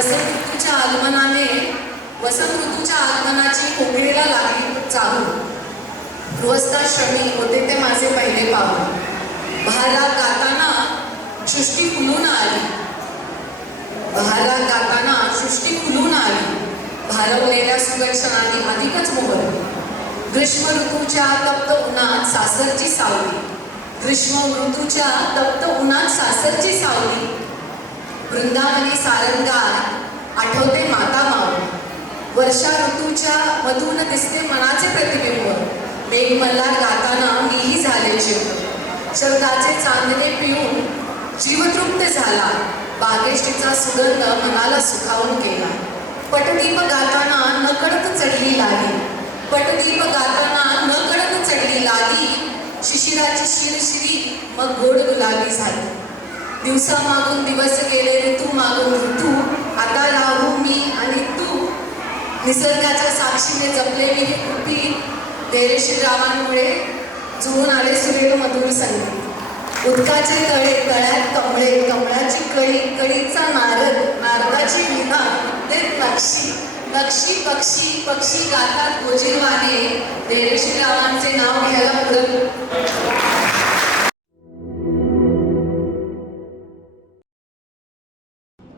वसंत ऋतूच्या आगमनाने वसंत ऋतूच्या आगमनाची कोकिळेला लागली वृहस्ता श्रमी होते ते माझे पहिले पाऊल बहारात गाताना सृष्टी फुलून आली. बहारात गाताना सृष्टी फुलून आली. भारवलेल्या सुदर्शनाने अधिकच मोहर ग्रीष्म ऋतूच्या तप्त उन्हात सासरची सावली. ग्रीष्म ऋतूच्या तप्त उन्हात सासरची सावली. वृंदावनी सारंगार आठवते माता माऊ. वर्षा ऋतूच्या मधून दिसते मनाचे प्रतिबिंब. मेघमल्हार गाताना मीही झाले जीव. शब्दाचे चांदणे पिऊन जीवतृप्त झाला. बागेष्टीचा सुगंध मनाला सुखावून गेला. पटदीप गाताना नकडत चढली लागी पटदीप गाताना नकडत चढली लागी शिशिराची शिरशिरी मग गोड गुलाबी झाली. दिवसा मागून दिवस गेले. निसर्गाच्या साक्षीने जपलेली ही कृती देरेशी रामांमुळे जुळून आले सुरेल मधुर संगीत. उदकाचे तळे तळ्यात कमळे कमळाची कळी कळीचा नारद नारदाची विना ते लक्षी लक्षी पक्षी पक्षी गातात गोजीरवाने देरेशी रामांचे नाव घ्यायला पुढे